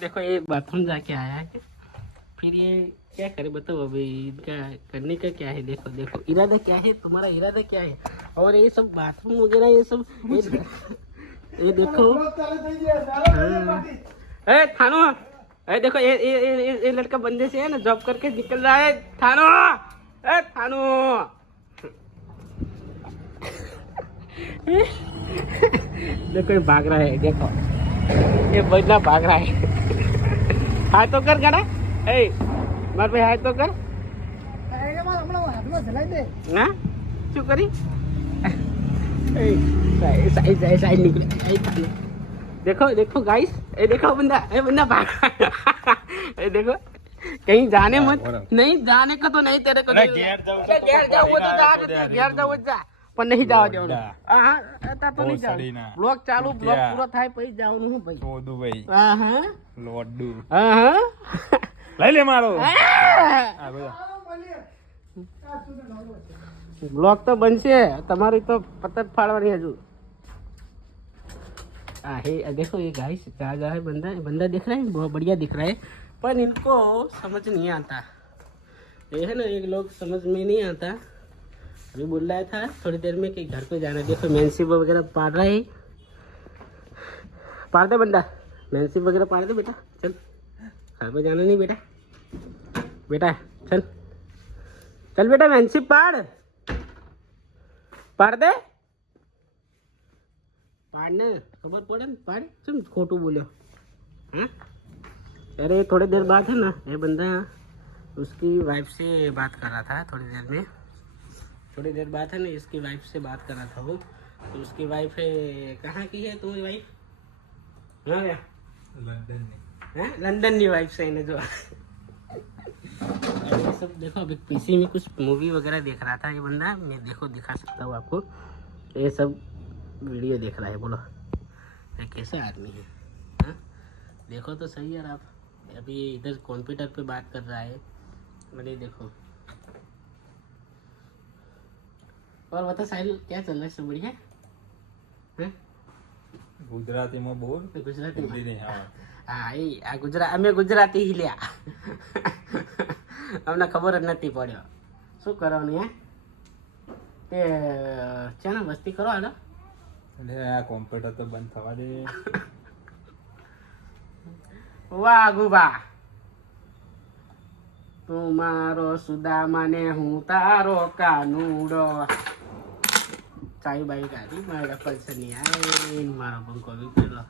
देखो ये बाथरूम जाके आया है, फिर ये क्या करे बताओ अभी इनका करने का क्या है। देखो देखो इरादा क्या है, तुम्हारा इरादा क्या है। और ये सब बाथरूम वगैरह ये सब ये देखो ए थानो, ए देखो ये लड़का बंदे से है ना जॉब करके निकल रहा है। थानो ए थानो देखो ये भाग रहा है, देखो ये बंदा भाग रहा है। हाथ तो कर गाड़ा ए मार भाई, हाथ तो कर ना શું કરી साइड निकले। देखो देखो गाइस, ये देखो बंदा भाग ये देखो कहीं जाने मत, नहीं जाने का तो नहीं तेरे को घेर जाओ वो तो घेर जाओ जा પણ નહીં જવા દેવાનું। હા હતા તો નહીં જાવ, બ્લોક ચાલુ બ્લોક પૂરો થાય પછી જવાનું હું ભાઈ સોદુ ભાઈ। હા હા લોડુ હા હા લઈ લે મારો આ બધા બ્લોક તો બનશે તમારી તો પતત ફાડવાની હજુ। हाँ है देखो ये गाइस जा है बंदा दिख रहा है, बहुत बढ़िया दिख रहा है, पर इनको समझ नहीं आता। ये है ना एक लोग समझ में नहीं आता। अभी बोल रहा था थोड़ी देर में कि घर पे जाना। देखो मेंसिप वगैरह पाड़ रहा है, पाड़ दे बंदा, मेंसिप वगैरह पाड़ दे बेटा, चल घर पे जाना नहीं बेटा, बेटा चल चल बेटा मेंसिप पाड़ दे पाड़ने खबर पड़े ना पाड़ तुम खोटू बोलो। हाँ अरे थोड़ी देर बाद है ना ये बंदा उसकी वाइफ से बात कर रहा था, थोड़ी देर बाद है ना इसकी वाइफ से बात कर रहा था वो। तो उसकी वाइफ है, कहाँ की है तुम्हारी वाइफ? हाँ क्या लंदन में, लंदन की वाइफ से जो ये सब देखो अभी पीसी में कुछ मूवी वगैरह देख रहा था ये बंदा। मैं देखो दिखा सकता हूँ आपको, ये सब वीडियो देख रहा है। बोलो ये कैसा आदमी है? हाँ देखो तो सही यार आप, अभी इधर कंप्यूटर पे बात कर रहा है। अरे देखो और बता साहिल क्या चल रहा है? सब बढ़िया है? गुजराती में बोल, गुजराती में हाँ हाँ आ અમે ગુજરાતી ही लिया અમને ખબર જ નથી પડ્યો શું કરવાનું હે તે ચાના મસ્તી કરો હાલો। એટલે આ કોમ્પ્યુટર તો બંધ થવા દે। વાહ ગુબા તું મારો સુદામા ને હું તારો કાનુડો। ચાઈ બાઈ ગાડી મારા પલ્સરની આઈ મારો બંકો વિકેલો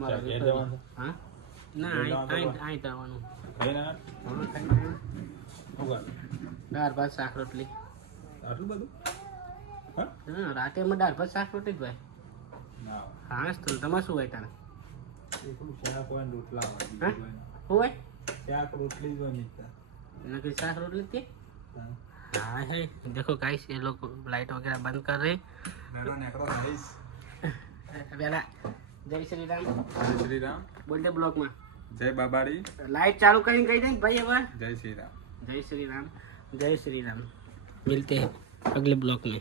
મારો વિકેલો। હા ના આઈ જવાનું દાળ ભાત શાક રોટલી આટલું બધું? હા રાતે માં દાળ ભાત શાક રોટલી જ ભાઈ। હા તો તમારે શું હોય તારે? શાક હોય ને રોટલા હા હોય શાક રોટલી જ હોય नकली शाक रोटली थी। हाँ है देखो गाइस ये लोग लाइट वगैरह बंद कर रहे। जय श्री राम, जय श्री राम बोल दे ब्लॉक में जय बाबाड़ी। लाइट चालू कहीं कही दे भाई। अब जय श्री राम, जय श्री राम, जय श्री राम। मिलते हैं अगले ब्लॉक में।